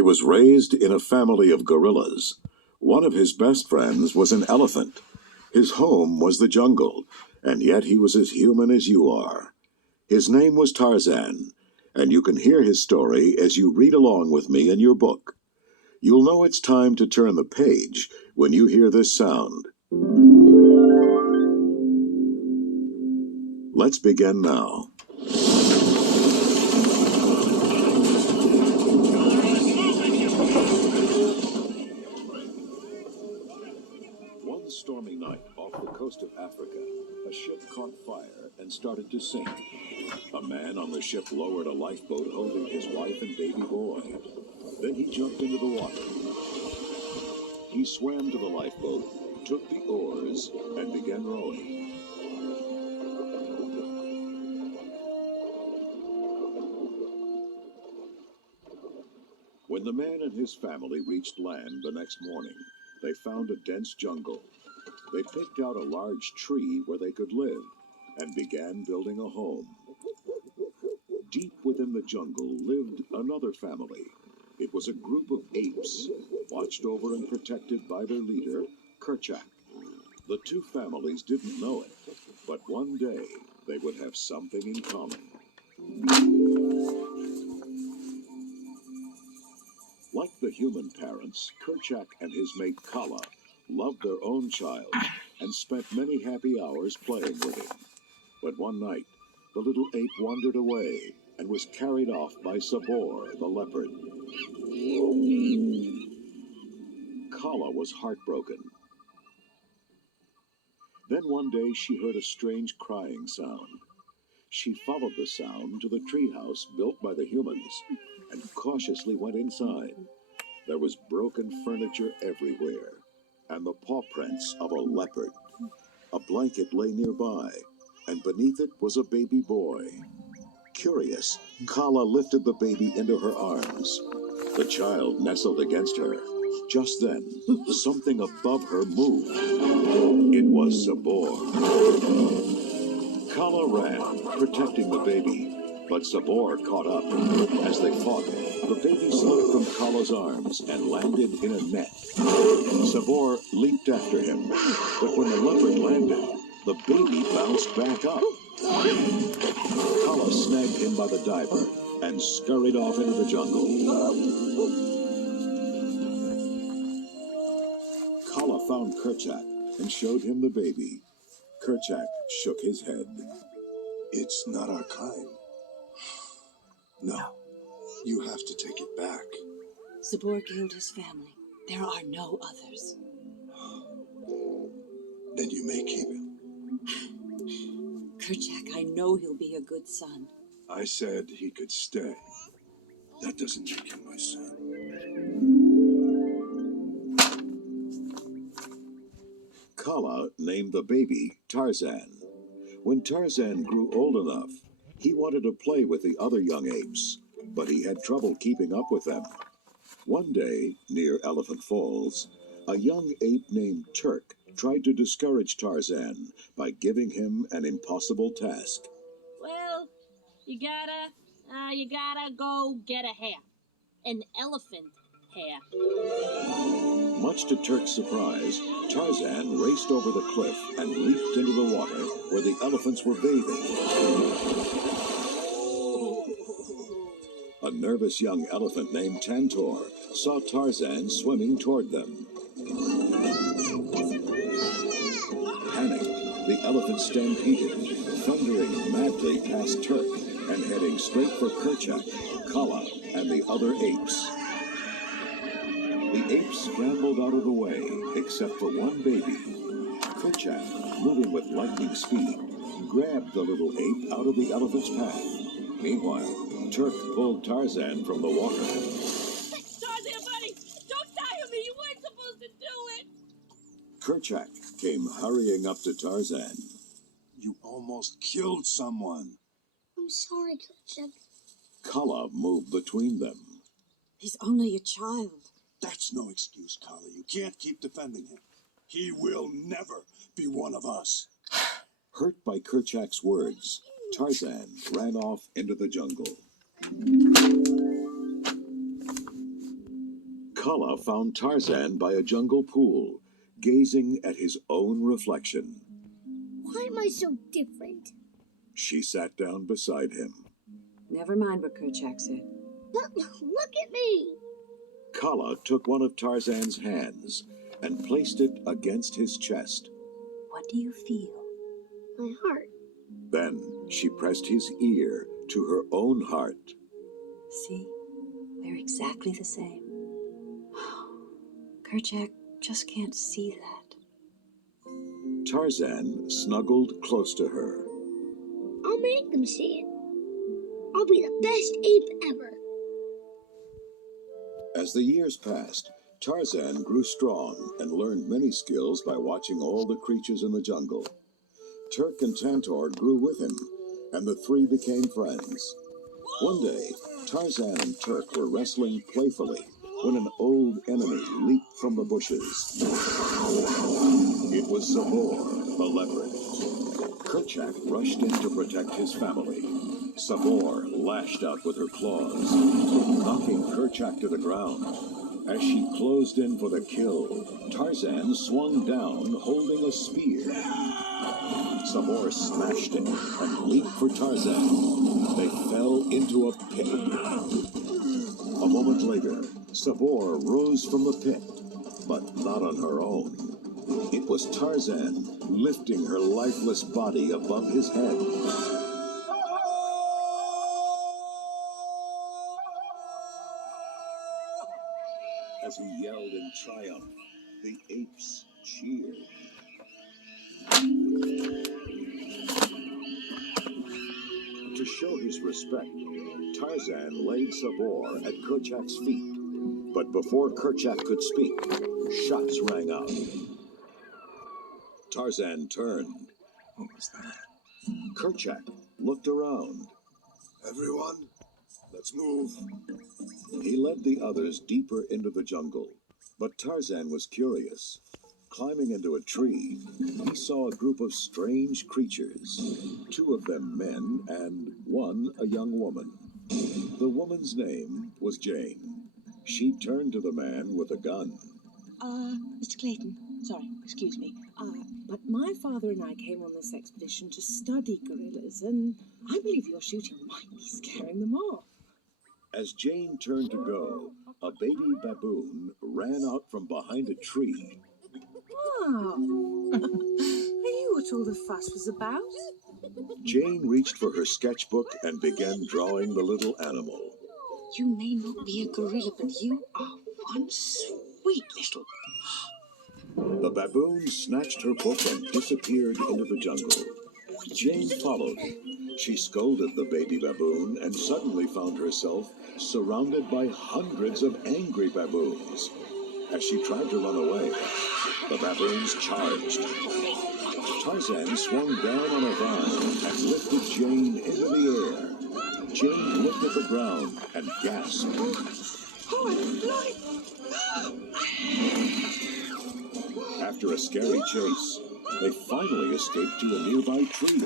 He was raised in a family of gorillas. One of his best friends was an elephant. His home was the jungle, and yet he was as human as you are. His name was Tarzan, and you can hear his story as you read along with me in your book. You'll know it's time to turn the page when you hear this sound. Let's begin now. One stormy night off the coast of Africa, a ship caught fire and started to sink. A man on the ship lowered a lifeboat holding his wife and baby boy. Then he jumped into the water. He swam to the lifeboat, took the oars, and began rowing. When the man and his family reached land the next morning, they found a dense jungle. They picked out a large tree where they could live and began building a home. Deep within the jungle lived another family. It was a group of apes, watched over and protected by their leader, Kerchak. The two families didn't know it, but one day they would have something in common. Like the human parents, Kerchak and his mate Kala loved their own child and spent many happy hours playing with him. But one night, the little ape wandered away and was carried off by Sabor, the leopard. Kala was heartbroken. Then one day she heard a strange crying sound. She followed the sound to the treehouse built by the humans and cautiously went inside. There was broken furniture everywhere and the paw prints of a leopard. A blanket lay nearby, and beneath it was a baby boy. Curious, Kala lifted the baby into her arms. The child nestled against her. Just then, something above her moved. It was Sabor. Kala ran, protecting the baby, but Sabor caught up. As they fought, the baby slipped from Kala's arms and landed in a net. Sabor leaped after him, but when the leopard landed, the baby bounced back up. Kala snagged him by the diaper and scurried off into the jungle. Kala found Kerchak and showed him the baby. Kerchak shook his head. It's not our kind. No, you have to take it back. Sabor killed his family. There are no others. Then you may keep him. Kerchak, I know he'll be a good son. I said he could stay. That doesn't make him my son. Kala named the baby Tarzan. When Tarzan grew old enough, he wanted to play with the other young apes, but he had trouble keeping up with them. One day, near Elephant Falls, a young ape named Terk tried to discourage Tarzan by giving him an impossible task. Well, you gotta go get a hare. An elephant hare. Much to Terk's surprise, Tarzan raced over the cliff and leaped into the water where the elephants were bathing. A nervous young elephant named Tantor saw Tarzan swimming toward them. Panicked, the elephant stampeded, thundering madly past Terk and heading straight for Kerchak, Kala, and the other apes. The apes scrambled out of the way, except for one baby. Kerchak, moving with lightning speed, grabbed the little ape out of the elephant's path. Meanwhile, Terk pulled Tarzan from the water. Tarzan, buddy! Don't die on me! You weren't supposed to do it! Kerchak came hurrying up to Tarzan. You almost killed someone. I'm sorry, Kerchak. Kala moved between them. He's only a child. That's no excuse, Kala. You can't keep defending him. He will never be one of us. Hurt by Kerchak's words, Tarzan ran off into the jungle. Kala found Tarzan by a jungle pool, gazing at his own reflection. Why am I so different? She sat down beside him. Never mind what Kerchak said. But look at me. Kala took one of Tarzan's hands and placed it against his chest. What do you feel? My heart. Then she pressed his ear to her own heart. See? They're exactly the same. Kerchak just can't see that. Tarzan snuggled close to her. I'll make them see it. I'll be the best ape ever. As the years passed, Tarzan grew strong and learned many skills by watching all the creatures in the jungle. Terk and Tantor grew with him, and the three became friends. One day, Tarzan and Terk were wrestling playfully when an old enemy leaped from the bushes. It was Sabor, the leopard. Kerchak rushed in to protect his family. Sabor lashed out with her claws, knocking Kerchak to the ground. As she closed in for the kill, Tarzan swung down holding a spear. Sabor smashed it and leaped for Tarzan. They fell into a pit. A moment later, Sabor rose from the pit, but not on her own. It was Tarzan lifting her lifeless body above his head. As he yelled in triumph, the apes cheered. To show his respect, Tarzan laid Sabor at Kerchak's feet. But before Kerchak could speak, shots rang out. Tarzan turned. What was that? Kerchak looked around. Everyone, let's move. He led the others deeper into the jungle. But Tarzan was curious. Climbing into a tree, he saw a group of strange creatures. Two of them men and one a young woman. The woman's name was Jane. She turned to the man with a gun. Mr. Clayton, sorry, excuse me. But my father and I came on this expedition to study gorillas, and I believe your shooting might be scaring them off. As Jane turned to go, a baby baboon ran out from behind a tree. Wow. I knew what all the fuss was about. Jane reached for her sketchbook and began drawing the little animal. You may not be a gorilla, but you are one sweet little... The baboon snatched her book and disappeared into the jungle. Jane followed. She scolded the baby baboon and suddenly found herself surrounded by hundreds of angry baboons. As she tried to run away, the baboons charged. Tarzan swung down on a vine and lifted Jane into the air. Jane looked at the ground and gasped. Oh, I'm flying. After a scary chase, they finally escaped to a nearby tree.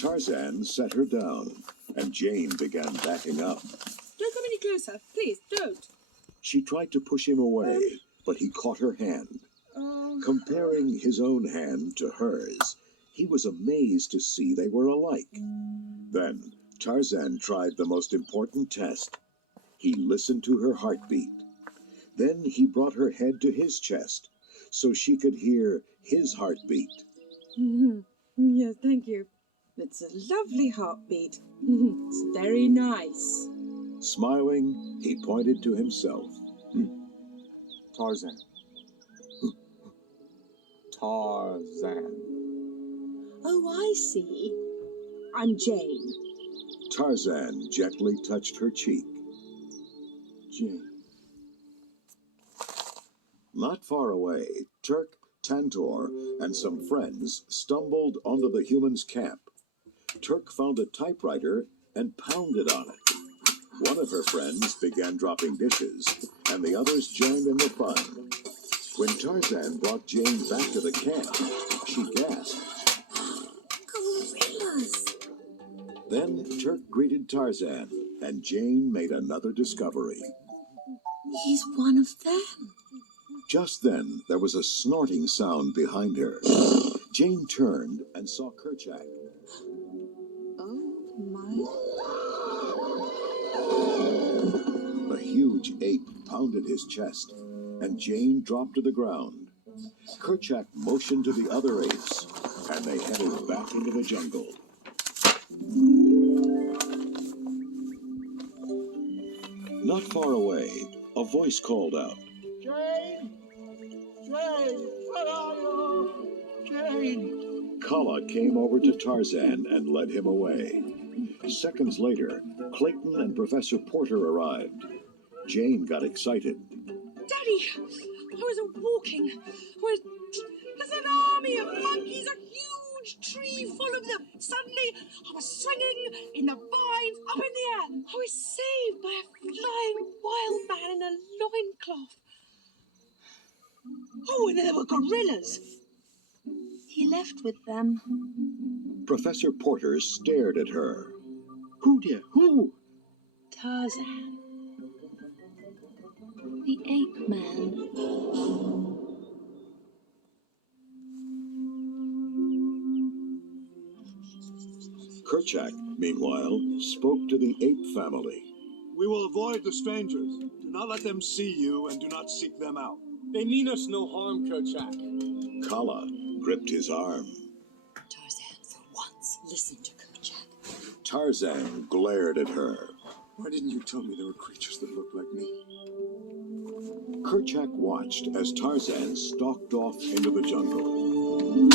Tarzan set her down, and Jane began backing up. Don't come any closer. Please, don't. She tried to push him away, but he caught her hand. Comparing his own hand to hers, he was amazed to see they were alike. Then Tarzan tried the most important test. He listened to her heartbeat. Then he brought her head to his chest so she could hear his heartbeat. Yes, thank you. It's a lovely heartbeat. It's very nice. Smiling, he pointed to himself. Tarzan. Tarzan. Oh, I see. I'm Jane. Tarzan gently touched her cheek. Jane. Not far away, Terk, Tantor, and some friends stumbled onto the humans' camp. Terk found a typewriter and pounded on it. One of her friends began dropping dishes, and the others joined in the fun. When Tarzan brought Jane back to the camp, she gasped. Gorillas! Then Terk greeted Tarzan. And Jane made another discovery. He's one of them. Just then, there was a snorting sound behind her. Jane turned and saw Kerchak. Oh my. The huge ape pounded his chest, and Jane dropped to the ground. Kerchak motioned to the other apes, and they headed back into the jungle. Not far away, a voice called out. Jane! Jane! Where are you? Jane! Kala came over to Tarzan and led him away. Seconds later, Clayton and Professor Porter arrived. Jane got excited. Daddy, I was walking. There's an army of monkeys, a huge tree full of them. Suddenly, I was swinging in the vines, up in the air. I was saved by a flying wild man in a loincloth. Oh, and there were gorillas. He left with them. Professor Porter stared at her. Who, dear? Who? Tarzan. The ape man. Kerchak, meanwhile, spoke to the ape family. We will avoid the strangers. Do not let them see you and do not seek them out. They mean us no harm, Kerchak. Kala gripped his arm. Tarzan, for once, listen to Kerchak. Tarzan glared at her. Why didn't you tell me there were creatures that looked like me? Kerchak watched as Tarzan stalked off into the jungle.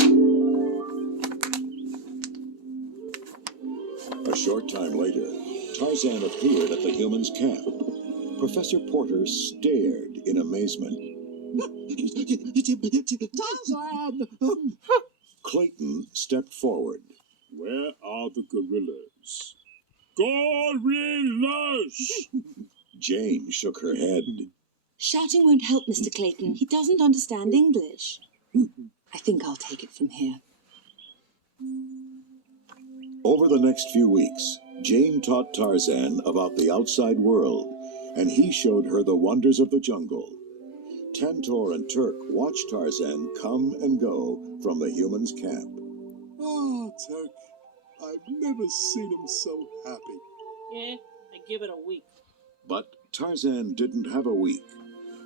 A short time later, Tarzan appeared at the humans' camp. Professor Porter stared in amazement. Tarzan! Clayton stepped forward. Where are the gorillas? Gorillas! Jane shook her head. Shouting won't help, Mr. Clayton. He doesn't understand English. I think I'll take it from here. Over the next few weeks, Jane taught Tarzan about the outside world, and he showed her the wonders of the jungle. Tantor and Terk watched Tarzan come and go from the humans' camp. Oh, Terk. I've never seen him so happy. Yeah, I give it a week. But Tarzan didn't have a week.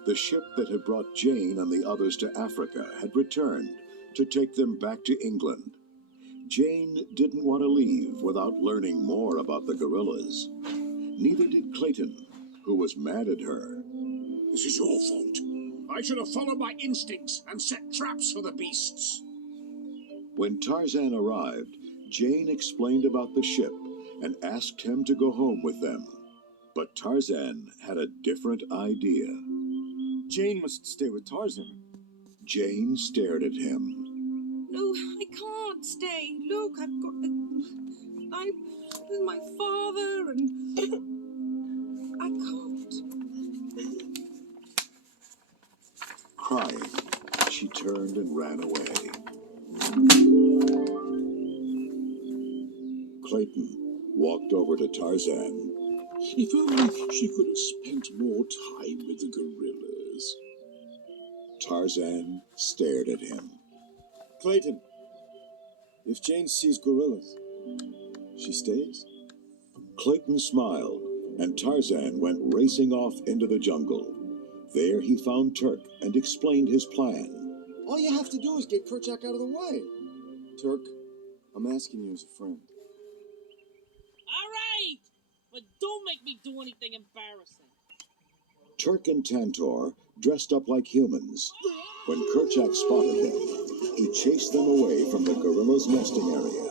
The ship that had brought Jane and the others to Africa had returned to take them back to England. Jane didn't want to leave without learning more about the gorillas. Neither did Clayton, who was mad at her. This is your fault. I should have followed my instincts and set traps for the beasts. When Tarzan arrived, Jane explained about the ship and asked him to go home with them. But Tarzan had a different idea. Jane must stay with Tarzan. Jane stared at him. No, I can't stay. Look, I've got my father and I can't. Crying, she turned and ran away. Clayton walked over to Tarzan. If only she could have spent more time with the gorillas. Tarzan stared at him. Clayton, if Jane sees gorillas, she stays? Clayton smiled, and Tarzan went racing off into the jungle. There he found Terk and explained his plan. All you have to do is get Kerchak out of the way. Terk, I'm asking you as a friend. All right, but don't make me do anything embarrassing. Terk and Tantor dressed up like humans. When Kerchak spotted them, he chased them away from the gorilla's nesting area.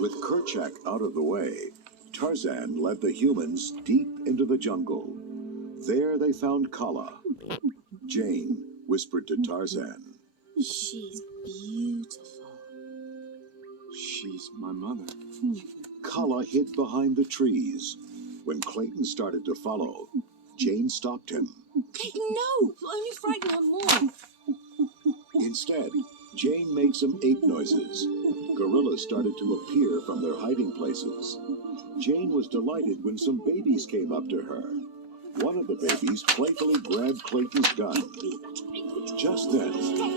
With Kerchak out of the way, Tarzan led the humans deep into the jungle. There they found Kala. Jane whispered to Tarzan. She's beautiful. She's my mother. Kala hid behind the trees. When Clayton started to follow, Jane stopped him. Clayton, no! You'll only frighten her more. Instead, Jane made some ape noises. Gorillas started to appear from their hiding places. Jane was delighted when some babies came up to her. One of the babies playfully grabbed Clayton's gun. Just then,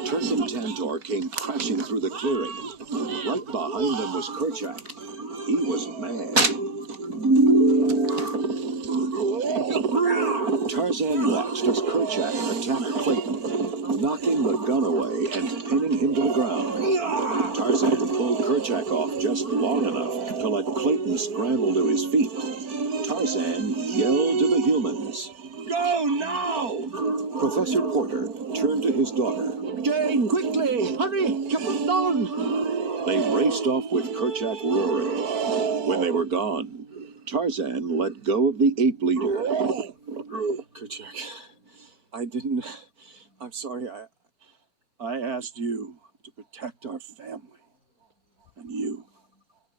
Terk and Tantor came crashing through the clearing. Right behind them was Kerchak. He was mad. Tarzan watched as Kerchak attacked Clayton, knocking the gun away and pinning him to the ground. Tarzan pulled Kerchak off just long enough to let Clayton scramble to his feet. Tarzan yelled to the humans. Go now! Professor Porter turned to his daughter. Jane, quickly! Hurry! Come on! They raced off with Kerchak roaring. When they were gone, Tarzan let go of the ape leader. Kerchak, I'm sorry, I asked you to protect our family, and you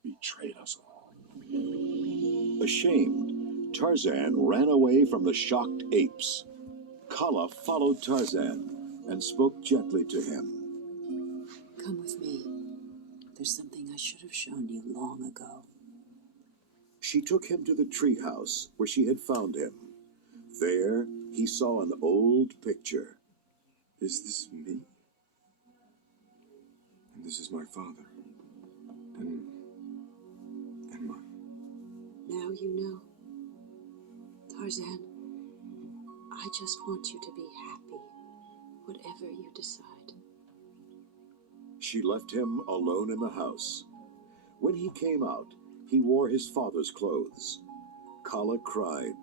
betrayed us all. Ashamed, Tarzan ran away from the shocked apes. Kala followed Tarzan and spoke gently to him. Come with me. There's something I should have shown you long ago. She took him to the treehouse where she had found him. There, he saw an old picture. Is this me? And this is my father. And my... Now you know. Tarzan, I just want you to be happy, whatever you decide. She left him alone in the house. When he came out, he wore his father's clothes. Kala cried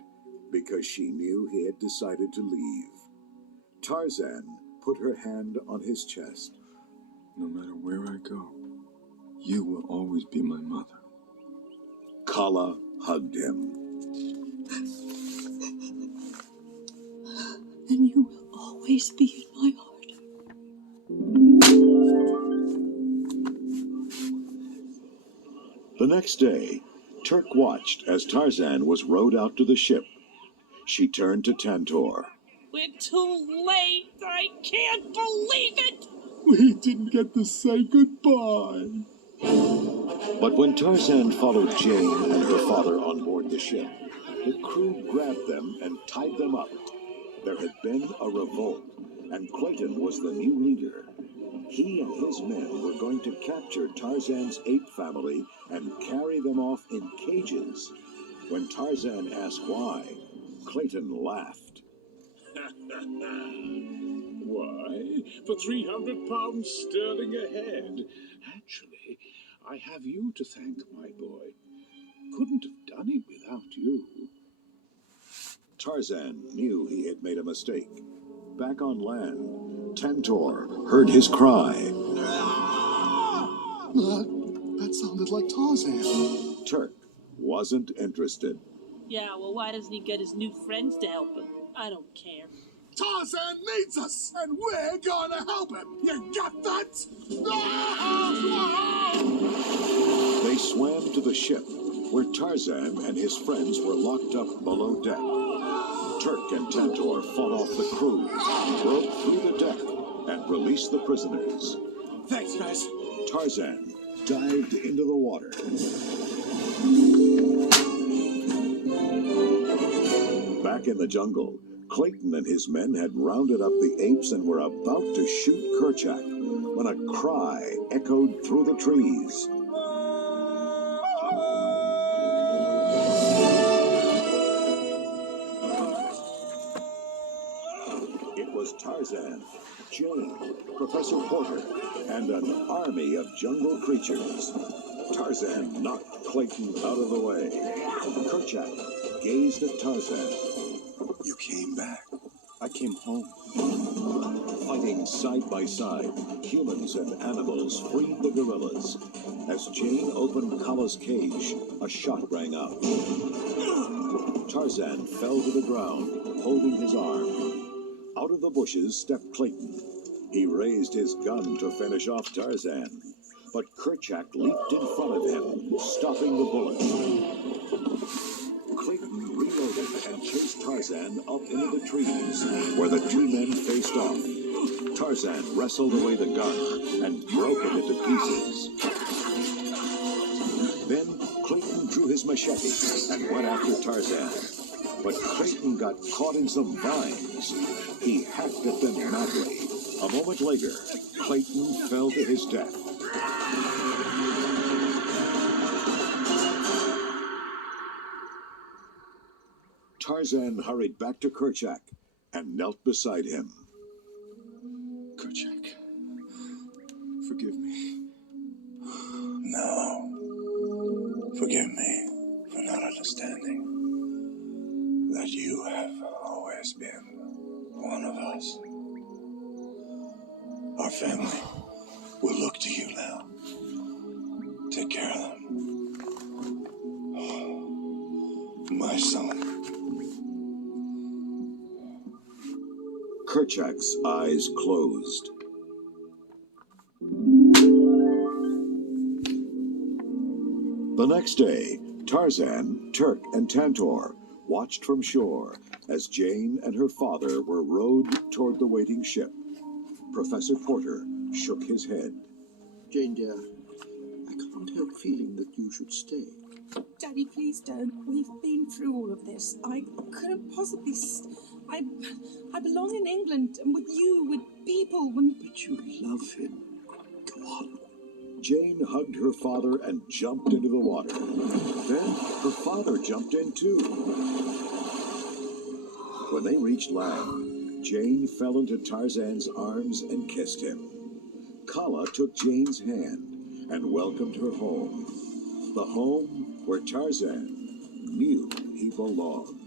because she knew he had decided to leave. Tarzan put her hand on his chest. No matter where I go, you will always be my mother. Kala hugged him. And you will always be in my heart. The next day, Terk watched as Tarzan was rowed out to the ship. She turned to Tantor. We're too late. I can't believe it. We didn't get to say goodbye. But when Tarzan followed Jane and her father on board the ship, the crew grabbed them and tied them up. There had been a revolt, and Clayton was the new leader. He and his men were going to capture Tarzan's ape family and carry them off in cages. When Tarzan asked why, Clayton laughed. Why? For 300 pounds sterling a head. Actually, I have you to thank, my boy. Couldn't have done it without you. Tarzan knew he had made a mistake. Back on land, Tantor heard his cry. That sounded like Tarzan. Terk wasn't interested. Yeah, well, why doesn't he get his new friends to help him? I don't care. Tarzan needs us, and we're gonna help him. You got that? They swam to the ship, where Tarzan and his friends were locked up below deck. Terk and Tantor fought off the crew, broke through the deck, and released the prisoners. Thanks, guys. Tarzan dived into the water. Back in the jungle, Clayton and his men had rounded up the apes and were about to shoot Kerchak when a cry echoed through the trees. It was Tarzan, Jane, Professor Porter, and an army of jungle creatures. Tarzan knocked Clayton out of the way. Kerchak gazed at Tarzan. You came back. I came home. Fighting side by side, humans and animals freed the gorillas. As Jane opened Kala's cage, a shot rang out. Tarzan fell to the ground, holding his arm. Out of the bushes stepped Clayton. He raised his gun to finish off Tarzan, but Kerchak leaped in front of him, stopping the bullet. Clayton reloaded and chased Tarzan up into the trees, where the two men faced off. Tarzan wrestled away the gun and broke it into pieces. Then Clayton drew his machete and went after Tarzan. But Clayton got caught in some vines. He hacked at them madly. A moment later, Clayton fell to his death. Tarzan hurried back to Kerchak and knelt beside him. Kerchak, forgive me. No. Forgive me for not understanding that you have always been one of us. Our family will look to you now. Take care of them. My son. Kerchak's eyes closed. The next day, Tarzan, Terk, and Tantor watched from shore as Jane and her father were rowed toward the waiting ship. Professor Porter shook his head. Jane, dear, I can't help feeling that you should stay. Daddy, please don't. We've been through all of this. I couldn't possibly... I belong in England and with you, with people. But you love him. Go on. Jane hugged her father and jumped into the water. Then her father jumped in too. When they reached land, Jane fell into Tarzan's arms and kissed him. Kala took Jane's hand and welcomed her home. The home where Tarzan knew he belonged.